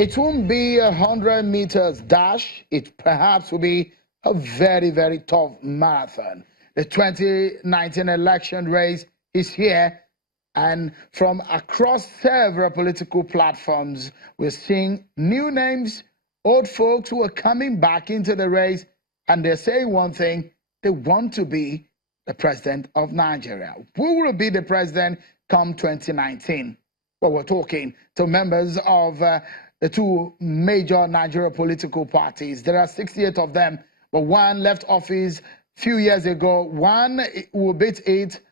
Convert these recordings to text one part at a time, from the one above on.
It won't be 100 meters dash. It perhaps will be a very, very tough marathon. The 2019 election race is here, and from across several political platforms, we're seeing new names, old folks who are coming back into the race, and they're saying one thing: they want to be the president of Nigeria. Who will be the president come 2019? Well, we're talking to members of the two major Nigerian political parties. There are 68 of them, but one left office a few years ago. One will beat it,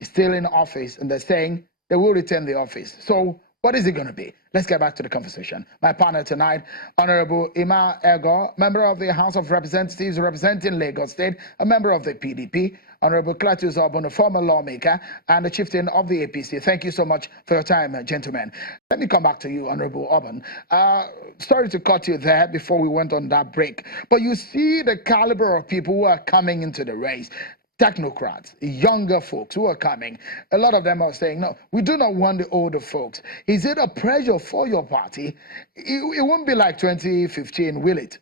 is still in office, and they're saying they will retain the office. So what is it going to be? Let's get back to the conversation. My partner tonight, Honorable Egoh, member of the House of Representatives representing Lagos State, a member of the PDP, Honorable Pt.2, Obun, a former lawmaker, and the chieftain of the APC. Thank you so much for your time, gentlemen. Let me come back to you, Honorable Obun. Sorry to cut you there before we went on that break, but you see the caliber of people who are coming into the race. Technocrats, younger folks who are coming, a lot of them are saying, no, we do not want the older folks. Is it a pressure for your party? It won't be like 2015, will it?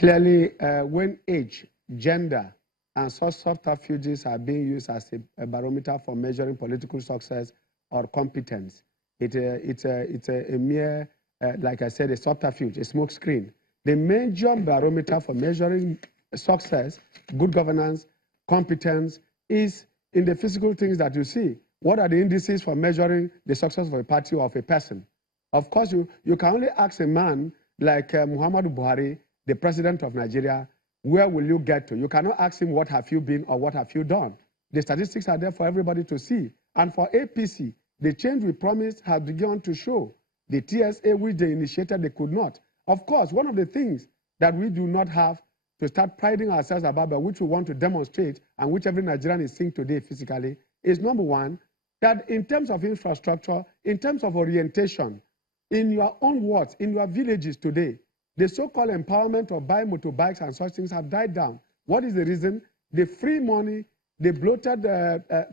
Clearly, when age, gender, and such subterfuges are being used as a barometer for measuring political success or competence, it's a mere, like I said, a subterfuge, a smoke screen. The major barometer for measuring success, good governance, competence is in the physical things that you see. What are the indices for measuring the success of a party or of a person? Of course, you can only ask a man like Muhammadu Buhari, the president of Nigeria, where will you get to? You cannot ask him what have you been or what have you done. The statistics are there for everybody to see. And for APC, the change we promised has begun to show. The TSA, which they initiated, they could not. Of course, one of the things that we do not have to start priding ourselves about, but which we want to demonstrate, and which every Nigerian is seeing today physically, is number one, that in terms of infrastructure, in terms of orientation, in your own words, in your villages today, the so-called empowerment of buying motorbikes and such things have died down. What is the reason? The free money, the bloated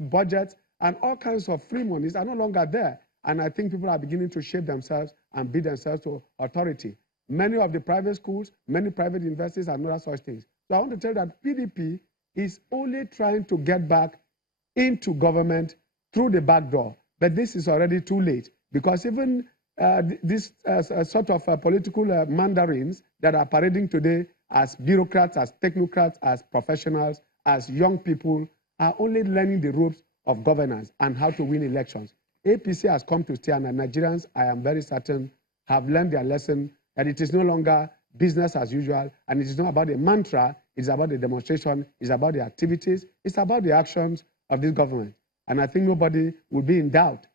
budgets, and all kinds of free monies are no longer there. And I think people are beginning to shape themselves and bid themselves to authority. Many of the private schools, many private universities, and other such things. So I want to tell you that PDP is only trying to get back into government through the back door. But this is already too late, because even this sort of political mandarins that are parading today as bureaucrats, as technocrats, as professionals, as young people, are only learning the ropes of governance and how to win elections. APC has come to stay, and the Nigerians, I am very certain, have learned their lesson, that it is no longer business as usual, and it is not about a mantra, it's about the demonstration, it's about the activities, it's about the actions of this government. And I think nobody will be in doubt.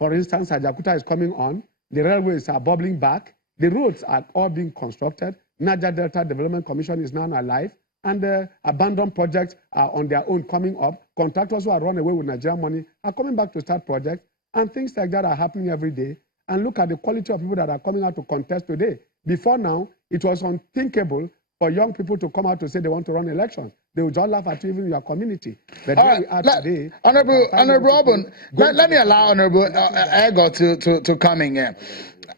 For instance, Ajakuta is coming on, the railways are bubbling back, the roads are all being constructed, Niger Delta Development Commission is now alive, and the abandoned projects are on their own coming up. Contractors who are run away with Nigerian money are coming back to start projects, and things like that are happening every day. And look at the quality of people that are coming out to contest today. Before now, it was unthinkable for young people to come out to say they want to run elections. They would just laugh at you, even in your community. But where we are today... Honorable Obun, let me allow Honorable Egoh to come in here.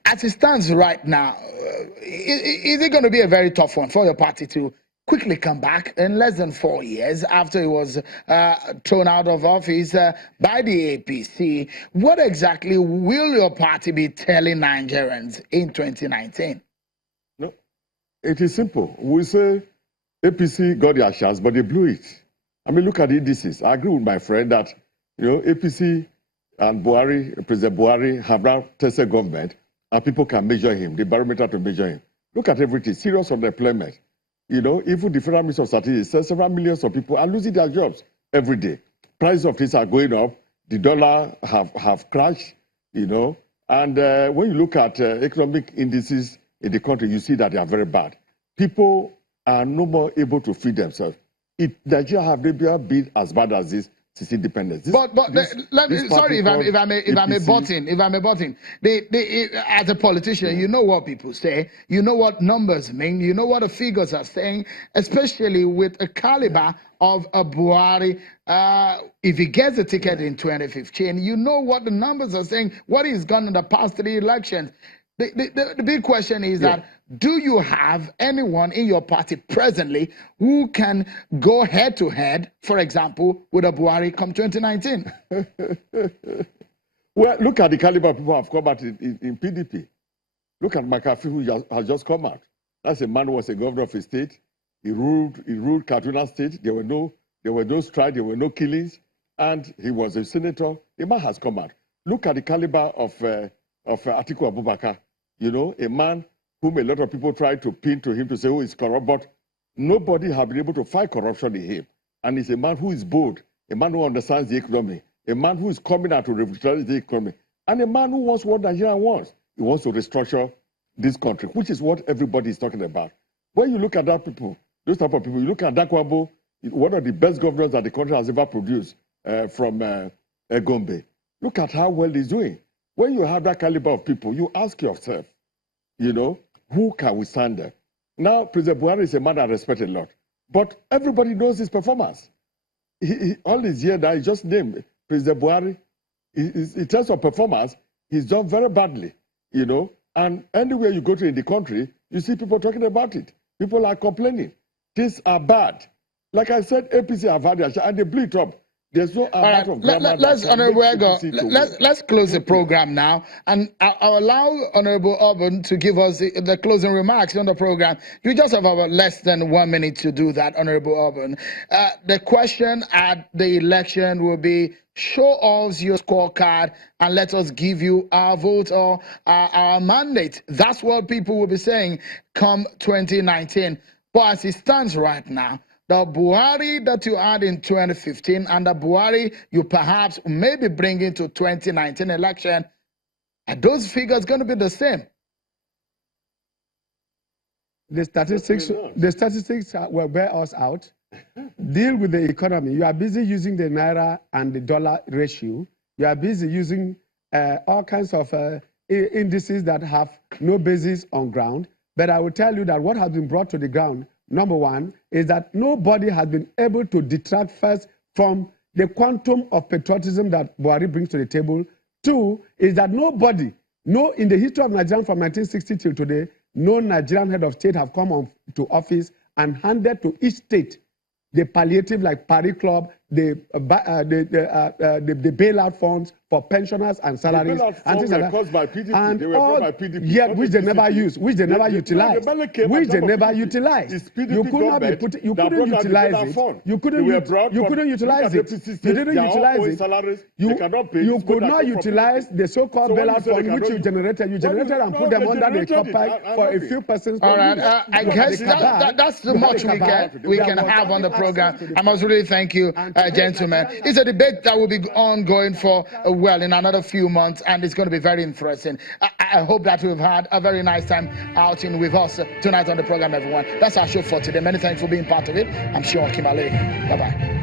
As it stands right now, is it going to be a very tough one for your party to quickly come back in less than 4 years after he was thrown out of office by the APC? What exactly will your party be telling Nigerians in 2019? No, it is simple. We say APC got their chance, but they blew it. I mean, look at the indices. I agree with my friend that, APC and Buhari, President Buhari, have now tested government, and people can measure him, the barometer to measure him. Look at everything, serious unemployment. Even the Federal Ministry of Statistics says several millions of people are losing their jobs every day. Prices of things are going up. The dollar have crashed, And when you look at economic indices in the country, you see that they are very bad. People are no more able to feed themselves. If Nigeria have never been as bad as this since independence. Sorry if I may butt in. As a politician, you know what people say, you know what numbers mean, you know what the figures are saying, especially with a caliber of a Buhari. If he gets a ticket in 2015, you know what the numbers are saying, what he's done in the past 3 elections. The big question is that, do you have anyone in your party presently who can go head to head, for example, with a Buhari come 2019? Well, look at the caliber of people who have come out in PDP. Look at McAfee, who has just come out. That's a man who was a governor of a state. He ruled Kaduna State. There were no strike, there were no killings, and he was a senator. The man has come out. Look at the caliber of Atiku Abubakar. You know, a man whom a lot of people tried to pin to him to say, oh, he's corrupt, but nobody has been able to fight corruption in him. And he's a man who is bold, a man who understands the economy, a man who is coming out to revolutionize the economy, and a man who wants what Nigeria wants. He wants to restructure this country, which is what everybody is talking about. When you look at that people, those type of people, you look at Dakwabo, one of the best governors that the country has ever produced from Gombe. Look at how well he's doing. When you have that caliber of people, you ask yourself, you know, who can withstand them? Now, President Buhari is a man I respect a lot, but everybody knows his performance. All his year that he just named President Buhari, in terms of performance, he's done very badly, you know. And anywhere you go to in the country, you see people talking about it. People are complaining. Things are bad. Like I said, APC have had their share, and they blew it up. There's no amount of grammar. Let's close the program now, and I'll allow Honorable Obun to give us the closing remarks on the program. You just have about less than 1 minute to do that, Honorable Obun. The question at the election will be, show us your scorecard and let us give you our vote or our mandate. That's what people will be saying come 2019. But as it stands right now, the Buhari that you had in 2015 and the Buhari you perhaps may be bringing to 2019 election, are those figures going to be the same? The statistics will bear us out. Deal with the economy. You are busy using the naira and the dollar ratio. You are busy using all kinds of indices that have no basis on ground. But I will tell you that what has been brought to the ground, number one, is that nobody has been able to detract first from the quantum of patriotism that Buhari brings to the table. Two, is that nobody, in the history of Nigeria from 1960 till today, no Nigerian head of state have come to office and handed to each state the palliative like Paris Club, the bailout funds for pensioners and salaries. The bailout funds were caused by PDP. And they were brought by PDP. Yeah, which they never used, which they never utilized. Which they never utilized. You couldn't utilize it. You couldn't utilize it. You didn't utilize it. You could not utilize the so-called bailout fund which you generated. You generated and put them under the copy for a few persons. All right, I guess that's the much we can have on the program. I must really thank you, gentlemen. It's a debate that will be ongoing for well in another few months, and it's going to be very interesting. I hope that we've had a very nice time outing with us tonight on the program, everyone. That's our show for today. Many thanks for being part of it. I'm Sean Kimale. Bye-bye.